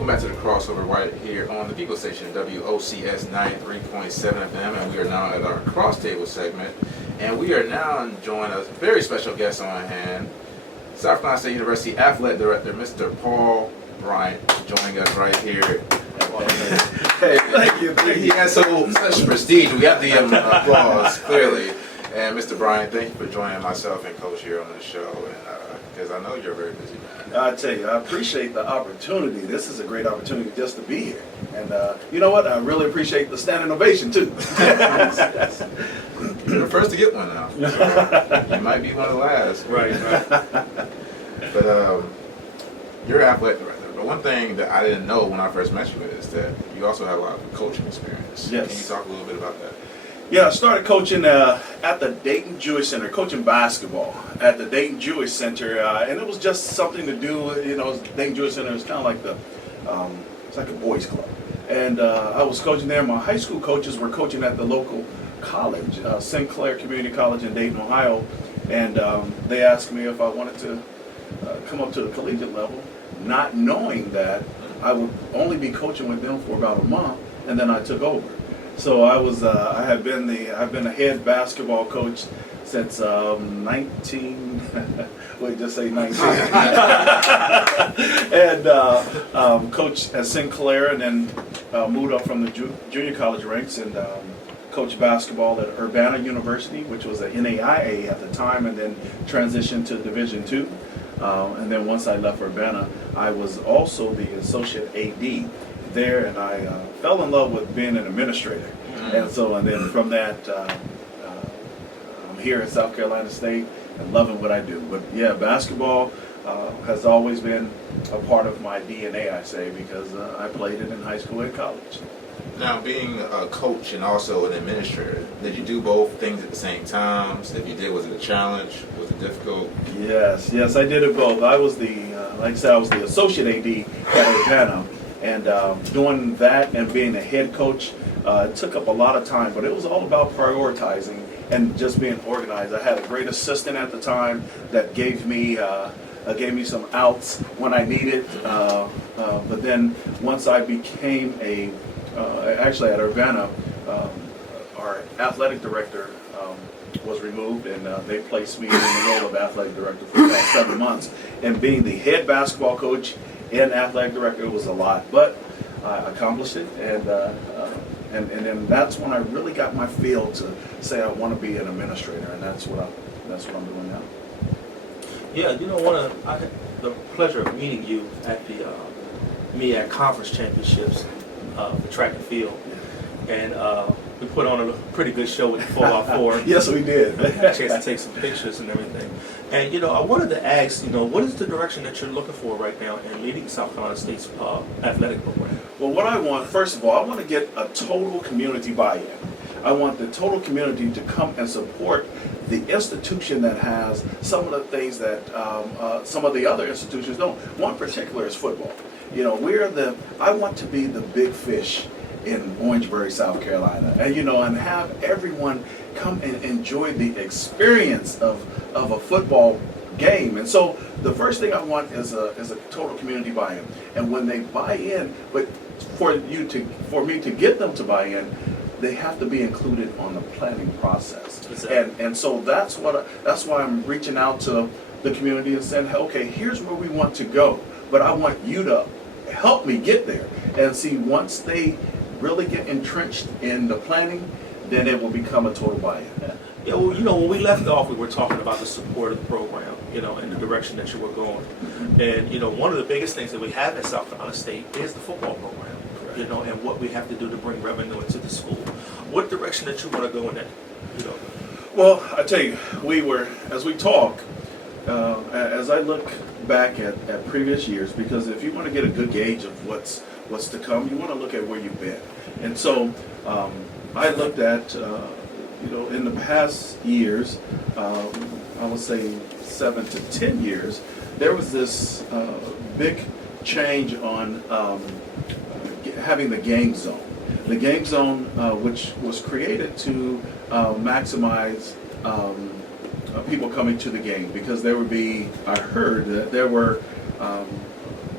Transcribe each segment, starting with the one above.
welcome back to the crossover right here on the People Station, WOCS 93.7 FM, and we are now at our cross table segment, and we are now enjoying a very special guest on hand, South Carolina State University Athletic Director, Mr. Paul Bryant, joining us right here. Hey, thank you. He has such prestige. We got the applause, clearly. And Mr. Bryant, thank you for joining myself and Coach here on the show, and because I know you're a very busy man. I tell you, I appreciate the opportunity. This is a great opportunity just to be here. And you know what? I really appreciate the standing ovation, too. You're the first to get one now. So you might be one of the last. Right. But you're an athletic director. But one thing that I didn't know when I first met you is that you also have a lot of coaching experience. Yes. Can you talk a little bit about that? Yeah, I started coaching at the Dayton Jewish Center, coaching basketball at the Dayton Jewish Center, and it was just something to do. You know, Dayton Jewish Center is kind of like it's like a boys' club, and I was coaching there. My high school coaches were coaching at the local college, St. Clair Community College in Dayton, Ohio, and they asked me if I wanted to come up to the collegiate level, not knowing that I would only be coaching with them for about a month, and then I took over. So I've been a head basketball coach since 19. Wait, just say 19. And coached at Sinclair, and then moved up from the junior college ranks and coached basketball at Urbana University, which was an NAIA at the time, and then transitioned to Division II. And then once I left Urbana, I was also the associate AD there, and I fell in love with being an administrator. And then from that, I'm here at South Carolina State and loving what I do. But yeah, basketball has always been a part of my DNA, I say, because I played it in high school and college. Now, being a coach and also an administrator, did you do both things at the same time? If you did, was it a challenge? Was it difficult? Yes, I did it both. I was like I said, I was the associate AD at Urbana. And doing that and being a head coach took up a lot of time, but it was all about prioritizing and just being organized. I had a great assistant at the time that gave me some outs when I needed. But then once I became actually at Urbana, our athletic director was removed, and they placed me in the role of athletic director for about 7 months. And being the head basketball coach and athletic director was a lot, but I accomplished it, and then that's when I really got my feel to say I want to be an administrator, and that's what I'm doing now. Yeah, you know, I had the pleasure of meeting you at the MEAC Conference Championships for track and field, and we put on a pretty good show with the 4x4. Yes, we did. Had a chance to take some pictures and everything. And, you know, I wanted to ask, you know, what is the direction that you're looking for right now in leading South Carolina State's athletic program? Well, what I want, first of all, I want to get a total community buy-in. I want the total community to come and support the institution that has some of the things that some of the other institutions don't. One particular is football. You know, I want to be the big fish in Orangeburg, South Carolina, and and have everyone come and enjoy the experience of a football game. And so the first thing I want is a total community buy-in. And when they buy in, but for me to get them to buy in, they have to be included on the planning process. Exactly. And so that's why I'm reaching out to the community and saying, okay, here's where we want to go, but I want you to help me get there. And see, once they really get entrenched in the planning, then it will become a total buy-in. Yeah, well, you know, when we left off, we were talking about the support of the program, you know, and the direction that you were going. And, you know, one of the biggest things that we have at South Carolina State is the football program, you know, and what we have to do to bring revenue into the school. What direction that you want to go in that, you know? Well, I tell you, as we talk, as I look back at previous years, because if you want to get a good gauge of what's to come, you want to look at where you've been. And so I looked at, in the past years, I would say 7 to 10 years, there was this big change on having the game zone. The game zone, which was created to maximize people coming to the game, because there would be, I heard that there were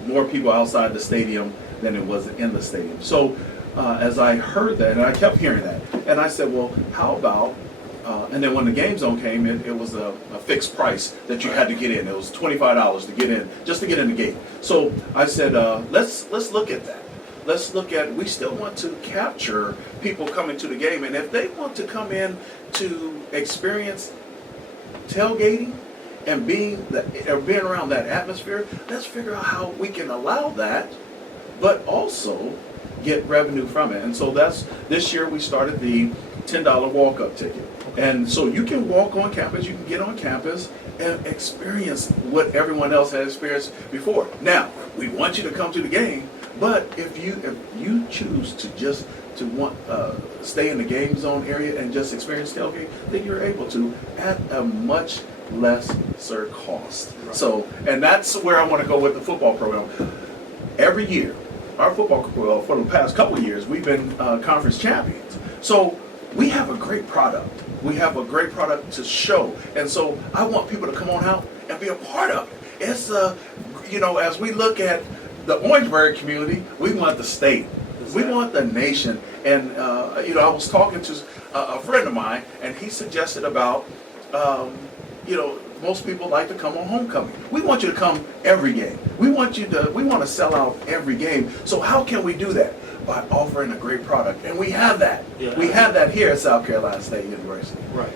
more people outside the stadium than it was in the stadium. So as I heard that, and I kept hearing that, and I said, well, how about, and then when the game zone came in, it was a fixed price that you had to get in. It was $25 to get in, just to get in the gate. So I said, let's look at that. Let's look at, we still want to capture people coming to the game, and if they want to come in to experience tailgating and being around that atmosphere, let's figure out how we can allow that, but also get revenue from it. And so this year we started the $10 walk-up ticket. And so you can walk on campus, you can get on campus and experience what everyone else has experienced before. Now, we want you to come to the game, but if you choose to want stay in the game zone area and just experience tailgate, then you're able to at a much lesser cost. Right. So, and that's where I want to go with the football program. Every year, our football, for the past couple of years, we've been conference champions. So we have a great product. We have a great product to show. And so I want people to come on out and be a part of it. It's, as we look at the Orangeburg community, we want the state. Exactly. We want the nation. And, I was talking to a friend of mine, and he suggested about, most people like to come on homecoming. We want you to come every game. We want to sell out every game. So how can we do that? By offering a great product. And we have that. Yeah. We have that here at South Carolina State University. Right.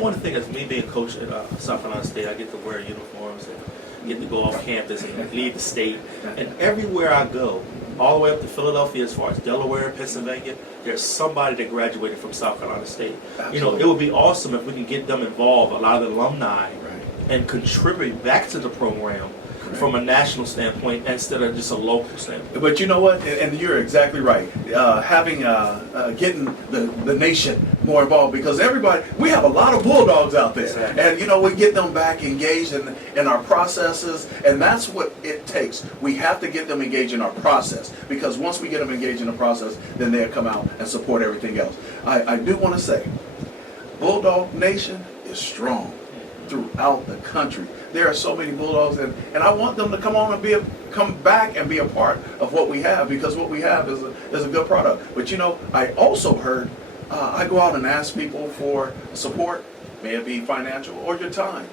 One thing is me being coach at South Carolina State, I get to wear uniforms and get to go off campus and lead the state. And everywhere I go, all the way up to Philadelphia, as far as Delaware, Pennsylvania, there's somebody that graduated from South Carolina State. Absolutely. It would be awesome if we can get them involved, a lot of the alumni, and contribute back to the program from a national standpoint instead of just a local standpoint. But you know what? And you're exactly right. Getting the nation more involved, because we have a lot of Bulldogs out there. Exactly. And we get them back engaged in our processes, and that's what it takes. We have to get them engaged in our process, because once we get them engaged in the process, then they'll come out and support everything else. I do want to say, Bulldog Nation is strong throughout the country. There are so many Bulldogs, and I want them to come back and be a part of what we have, because what we have is a good product. But I also heard, I go out and ask people for support, may it be financial or your time.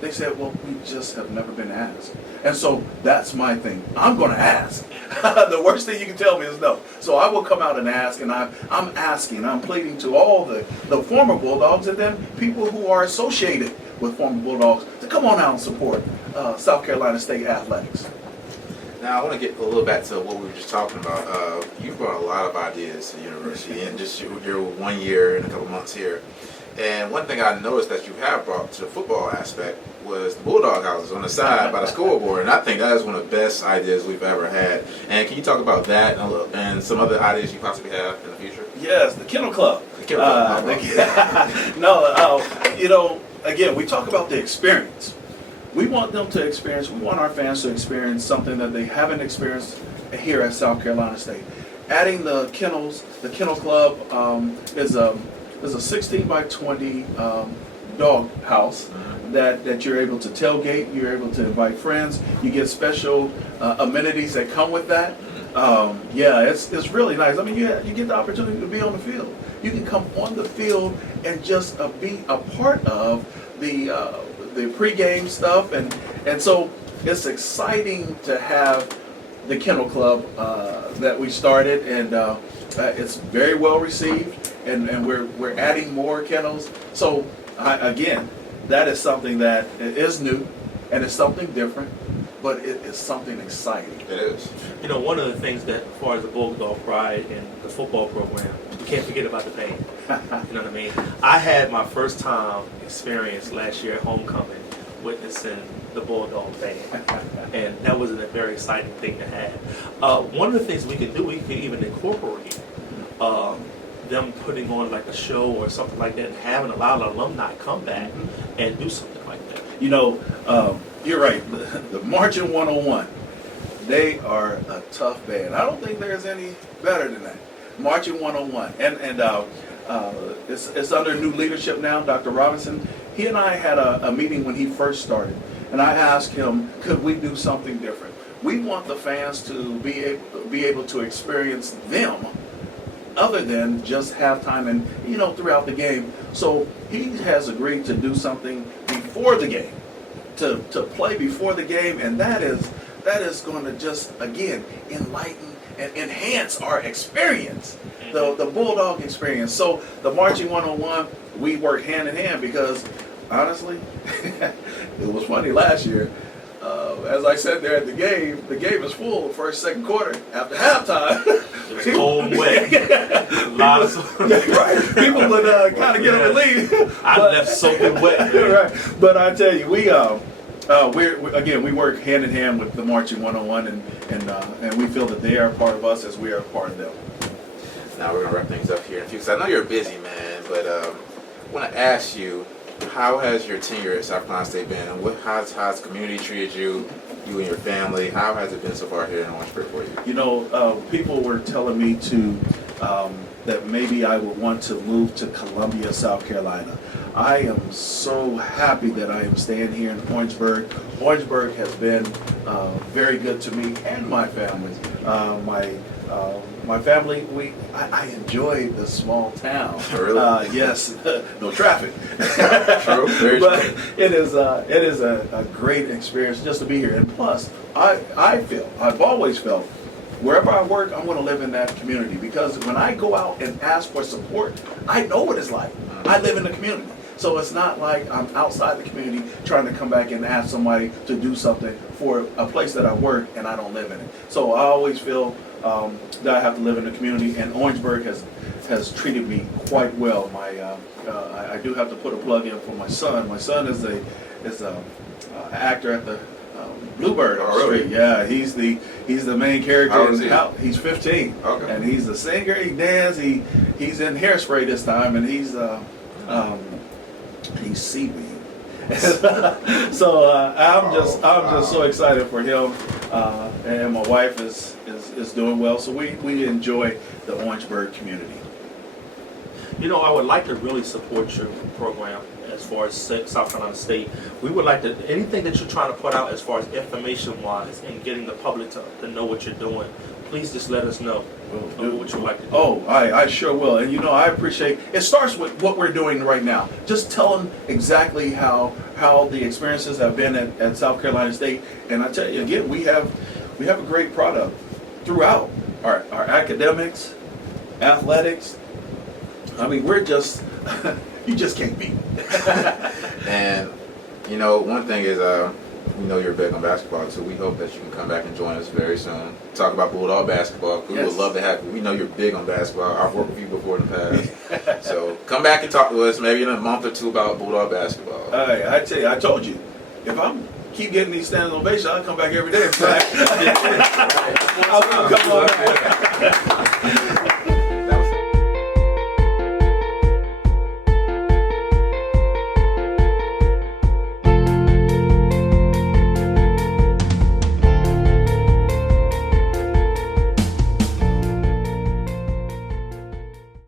They said, well, we just have never been asked. And so that's my thing. I'm going to ask. The worst thing you can tell me is no. So I will come out and ask, and I'm pleading to all the former Bulldogs, and then people who are associated with former Bulldogs, to come on out and support South Carolina State athletics. Now, I want to get a little back to what we were just talking about. You've brought a lot of ideas to the university in just your 1 year and a couple months here. And one thing I noticed that you have brought to the football aspect was the Bulldog houses on the side by the scoreboard. And I think that is one of the best ideas we've ever had. And can you talk about that and some other ideas you possibly have in the future? Yes, the Kennel Club. The Kennel Club. Again, we talk about the experience. We want them to experience, we want our fans to experience something that they haven't experienced here at South Carolina State. Adding the Kennel Club is a 16 by 20 dog house that you're able to tailgate, you're able to invite friends, you get special amenities that come with that. It's really nice. I mean, you get the opportunity to be on the field. You can come on the field and just be a part of the pregame stuff, and so it's exciting to have the Kennel Club that we started, and it's very well received, and we're adding more kennels. So again, that is something that is new, and it's something different, but it is something exciting. It is. One of the things that, as far as the Bulldog Pride and the football program, you can't forget about the band. You know what I mean? I had my first time experience last year at homecoming witnessing the Bulldog band, and that was a very exciting thing to have. One of the things we can do, we can even incorporate them putting on like a show or something like that, and having a lot of alumni come back and do something like that. You're right. The Marching 101, they are a tough band. I don't think there's any better than that. Marching 101, and it's under new leadership now. Dr. Robinson, he and I had a meeting when he first started, and I asked him, could we do something different? We want the fans to be able to experience them other than just halftime and, throughout the game. So he has agreed to do something before the game, to play before the game, and that is going to just, again, enlighten and enhance our experience, the Bulldog experience. So the Marching 101, we work hand in hand because, honestly, it was funny last year. As I said there at the game is full first, second quarter. After halftime, it was cold and wet. Right. People would kind of get up and leave. I left soaking wet. Right. But I tell you, we work hand in hand with the Marching 101, and we feel that they are part of us as we are part of them. Now we're gonna wrap things up here in a few. Cause I know you're a busy man, but I want to ask you, how has your tenure at South Carolina State been? And how's the community treated you and your family? How has it been so far here in Orangeburg for you? People were telling me that maybe I would want to move to Columbia, South Carolina. I am so happy that I am staying here in Orangeburg. Orangeburg has been very good to me and my family. My family, I enjoy the small town. Really? Yes, no traffic. True, very but true. it is a great experience just to be here. And plus, I've always felt, wherever I work, I'm going to live in that community, because when I go out and ask for support, I know what it's like. I live in the community. So it's not like I'm outside the community trying to come back and ask somebody to do something for a place that I work and I don't live in it. So I always feel that I have to live in the community, and Orangeburg has treated me quite well. I do have to put a plug in for my son. My son is a actor at the Bluebird on the street. Yeah, he's the main character. How old is he? He's 15. Okay. And he's a singer. He dances. He's in Hairspray this time, and he's seaweed. So I'm just so excited for him, and my wife is doing well. So we enjoy the Orangeburg community. I would like to really support your program as far as South Carolina State. We would like to, anything that you're trying to put out as far as information-wise and getting the public to know what you're doing, please just let us know what you'd like to do. Oh, I sure will. And I appreciate, it starts with what we're doing right now. Just tell them exactly how the experiences have been at South Carolina State. And I tell you again, we have a great product throughout our academics, athletics. I mean, we're just, you just can't beat. And one thing is, you're big on basketball, so we hope that you can come back and join us very soon. Talk about Bulldog basketball. We would love to have you. We know you're big on basketball. I've worked with you before in the past. So come back and talk to us maybe in a month or two about Bulldog basketball. I tell you, I told you, if I keep getting these standing ovations, I'll come back every day. I'll come on back.